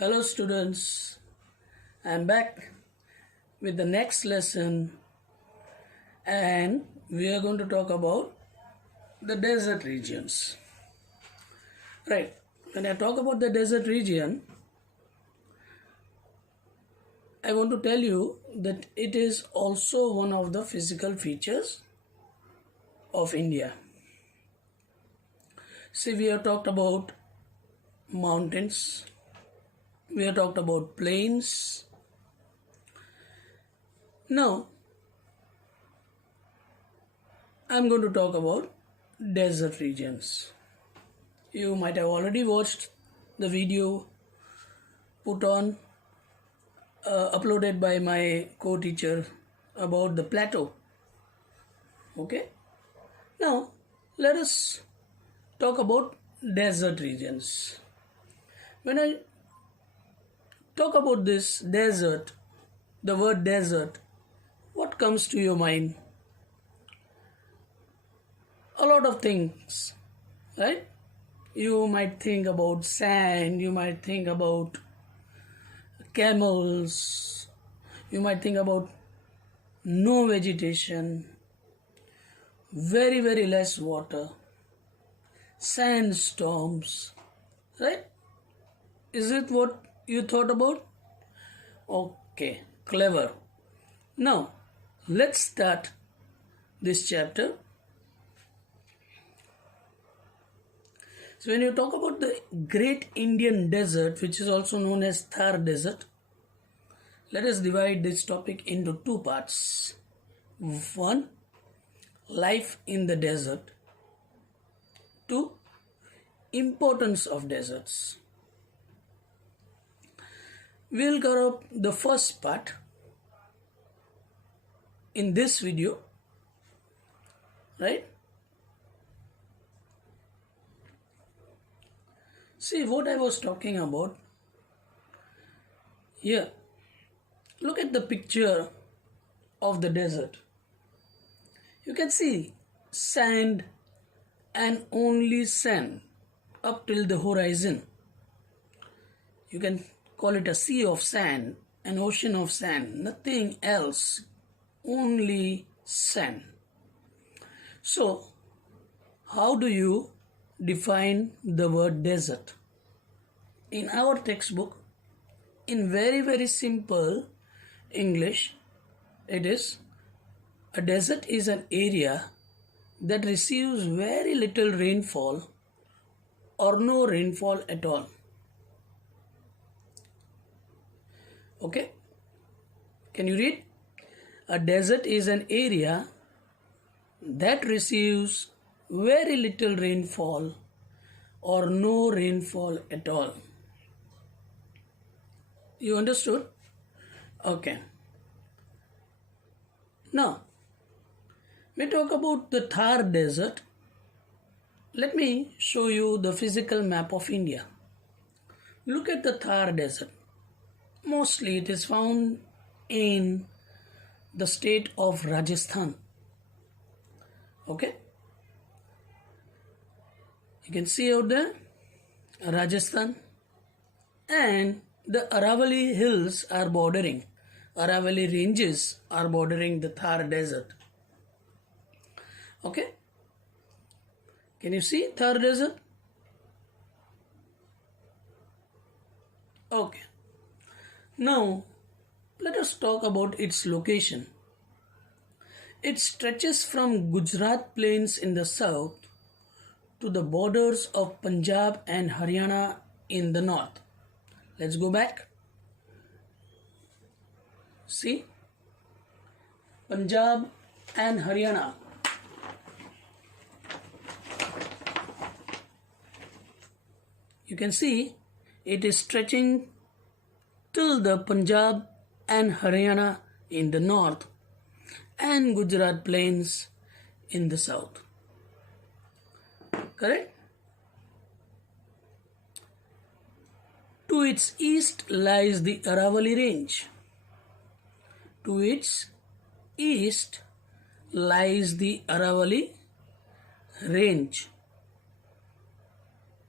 Hello students, I am back with the next lesson and we are going to talk about the desert regions. Right, when I talk about the desert region, I want to tell you that it is also one of the physical features of India. See, we have talked about mountains, we have talked about plains. Now, I'm going to talk about desert regions. You might have already watched the video uploaded by my co-teacher about the plateau. Okay. Now, let us talk about desert regions. When I talk about this desert, the word desert, what comes to your mind? A lot of things, right? You might think about sand, you might think about camels, you might think about no vegetation, very less water, sandstorms, right? Is it what you thought about? Okay, clever. Now, let's start this chapter. So when you talk about the Great Indian Desert, which is also known as Thar Desert, let us divide this topic into two parts. One, life in the desert. Two, importance of deserts. We'll cover up the first part in this video, right? See what I was talking about here. Look at the picture of the desert. You can see sand and only sand up till the horizon. You can call it a sea of sand, an ocean of sand, nothing else, only sand. So, how do you define the word desert? In our textbook, in very simple English, it is a desert is an area that receives very little rainfall or no rainfall at all. Okay? Can you read? A desert is an area that receives very little rainfall or no rainfall at all. You understood? Okay. Now, we talk about the Thar Desert. Let me show you the physical map of India. Look at the Thar Desert. Mostly it is found in the state of Rajasthan. Okay? You can see out there Rajasthan, and the Aravalli hills are bordering, Aravalli ranges are bordering the Thar Desert. Okay? Can you see Thar Desert? Okay. Now, let us talk about its location. It stretches from Gujarat plains in the south to the borders of Punjab and Haryana in the north. Let's go back. See? Punjab and Haryana. You can see it is stretching till the Punjab and Haryana in the north and Gujarat plains in the south. Correct? To its east lies the Aravalli range. To its east lies the Aravalli range.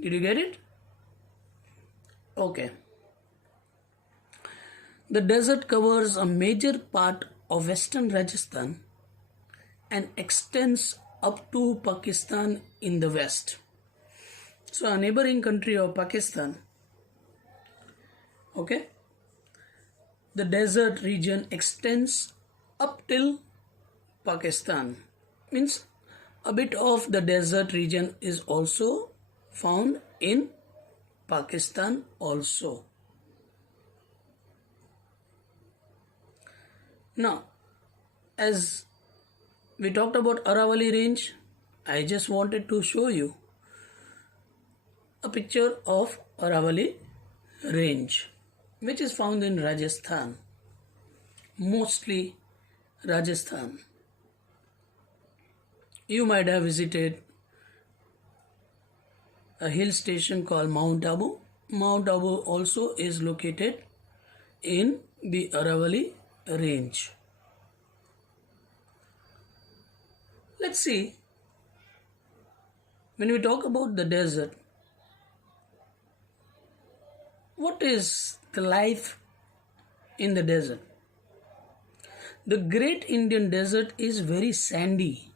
Did you get it? Okay. The desert covers a major part of western Rajasthan and extends up to Pakistan in the west. So, a neighboring country of Pakistan, okay, the desert region extends up till Pakistan. Means a bit of the desert region is also found in Pakistan also. Now, as we talked about Aravalli range, I just wanted to show you a picture of Aravalli range, which is found in Rajasthan, mostly Rajasthan. You might have visited a hill station called Mount Abu. Mount Abu also is located in the Aravalli range. Let's see, when we talk about the desert, what is the life in the desert? The Great Indian Desert is very sandy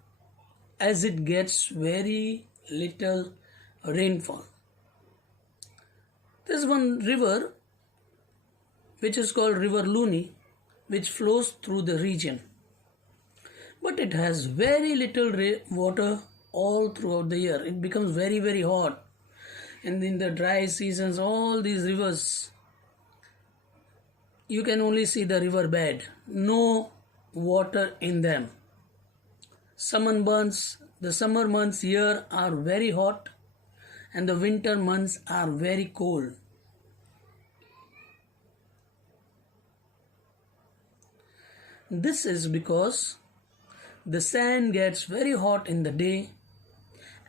as it gets very little rainfall. There's one river which is called River Luni, which flows through the region, but it has very little water all throughout the year. It becomes very hot, and in the dry seasons all these rivers, you can only see the river bed, no water in them. The summer months here are very hot and the winter months are very cold. This is because the sand gets very hot in the day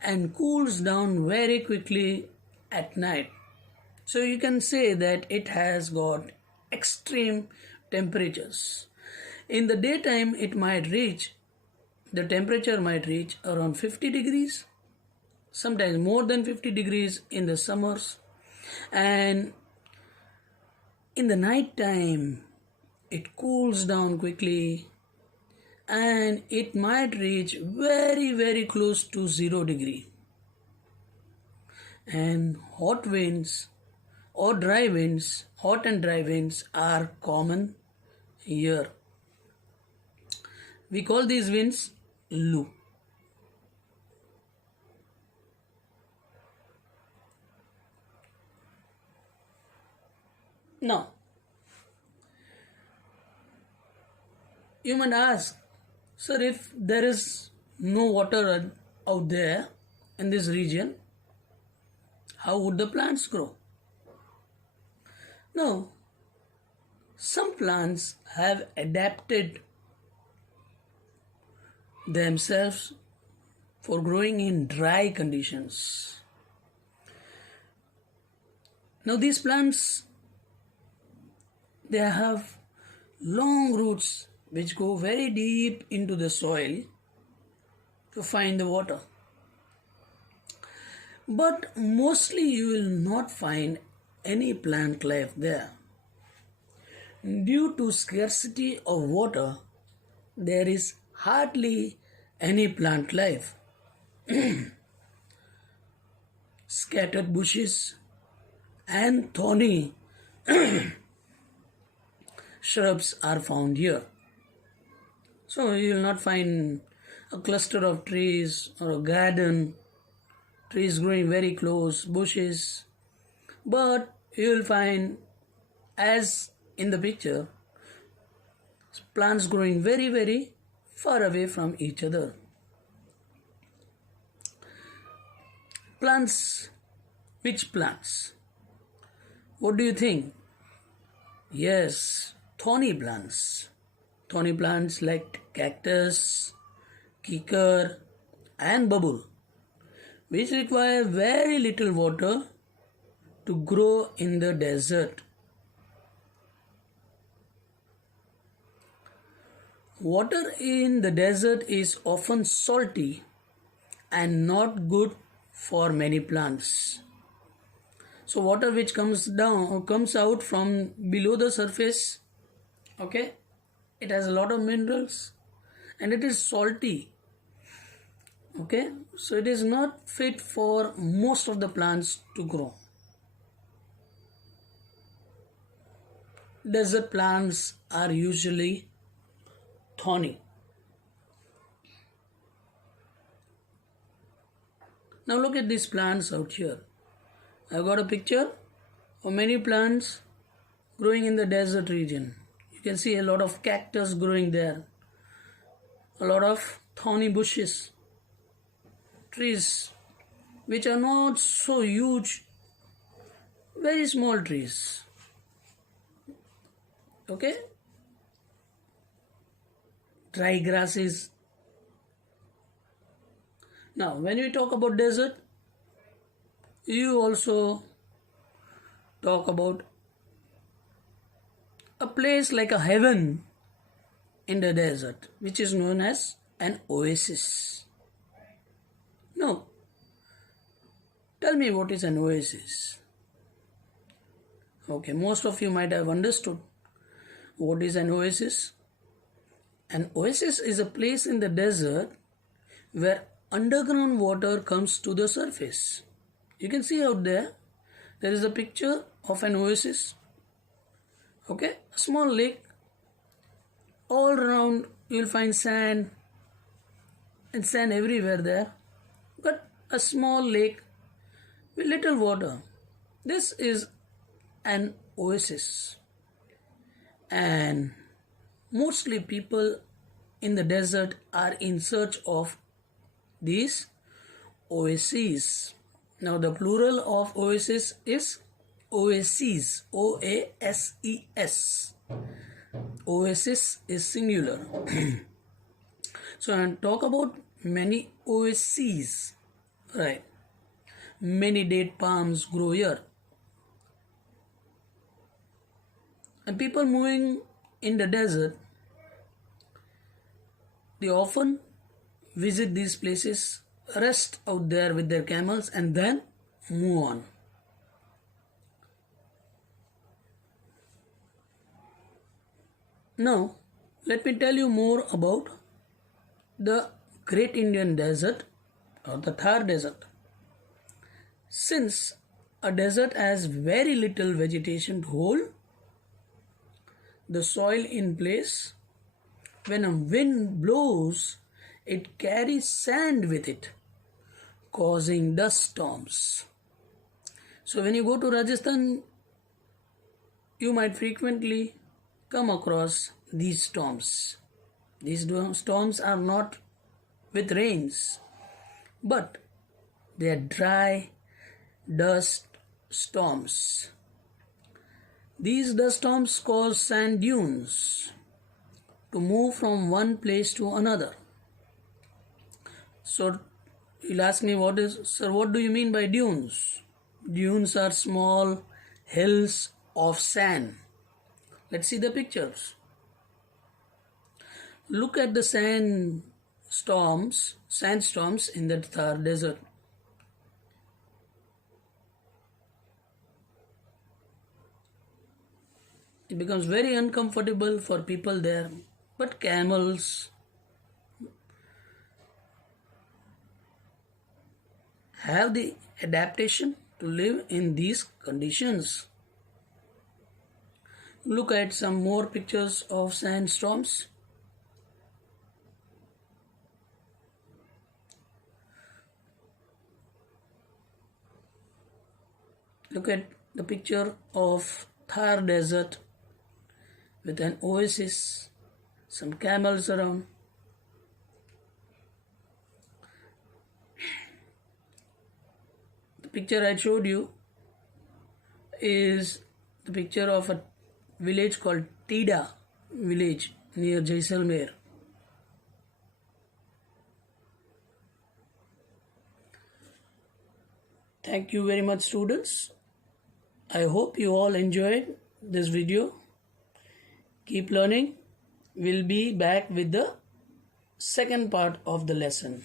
and cools down very quickly at night. So you can say that it has got extreme temperatures. In the daytime, the temperature might reach around 50 degrees, sometimes more than 50 degrees in the summers, and in the night time it cools down quickly and it might reach very close to 0 degree. And hot and dry winds are common here. We call these winds Lu. Now, you might ask, sir, if there is no water out there in this region, how would the plants grow? No, some plants have adapted themselves for growing in dry conditions. Now these plants, they have long roots which go very deep into the soil to find the water. But mostly you will not find any plant life there. Due to scarcity of water, there is hardly any plant life. Scattered bushes and thorny shrubs are found here. So you will not find a cluster of trees or a garden, trees growing very close, bushes, but you will find, as in the picture, plants growing very far away from each other. Plants. Which plants? What do you think? Yes, thorny plants. Thorny plants like cactus, kikar and bubble, which require very little water to grow in the desert. Water in the desert is often salty and not good for many plants. So water which comes out from below the surface Okay, it has a lot of minerals and it is salty. Okay, so it is not fit for most of the plants to grow. Desert plants are usually thorny. Now look at these plants out here. I've got a picture of many plants growing in the desert region. You can see a lot of cactus growing there, a lot of thorny bushes, trees which are not so huge, very small trees. Okay, dry grasses. Now when we talk about desert, you also talk about a place like a heaven in the desert, which is known as an oasis. No, tell me what is an oasis. Okay, most of you might have understood what is an oasis. An oasis is a place in the desert where underground water comes to the surface. You can see out there is a picture of an oasis. Okay, a small lake. All around you will find sand and sand everywhere there, but a small lake with little water. This is an oasis, and mostly people in the desert are in search of these oases. Now the plural of oasis is oases, O-A-S-E-S. Oasis is singular. So I talk about many oases, right? Many date palms grow here. And people moving in the desert, they often visit these places, rest out there with their camels, and then move on. Now, let me tell you more about the Great Indian Desert or the Thar Desert. Since a desert has very little vegetation to hold the soil in place, when a wind blows, it carries sand with it, causing dust storms. So when you go to Rajasthan, you might frequently come across these storms. These storms are not with rains, but they are dry dust storms. These dust storms cause sand dunes to move from one place to another. So you'll ask me, what do you mean by dunes? Dunes are small hills of sand. Let's see the pictures. Look at the sandstorms in the Thar Desert. It becomes very uncomfortable for people there, but camels have the adaptation to live in these conditions. Look at some more pictures of sandstorms. Look at the picture of Thar Desert with an oasis, some camels around. The picture I showed you is the picture of a village called Tida village near Jaisalmer. Thank you very much, students. I hope you all enjoyed this video. Keep learning. We'll be back with the second part of the lesson,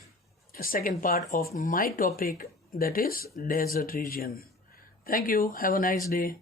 the second part of my topic, that is desert region. Thank you. Have a nice day.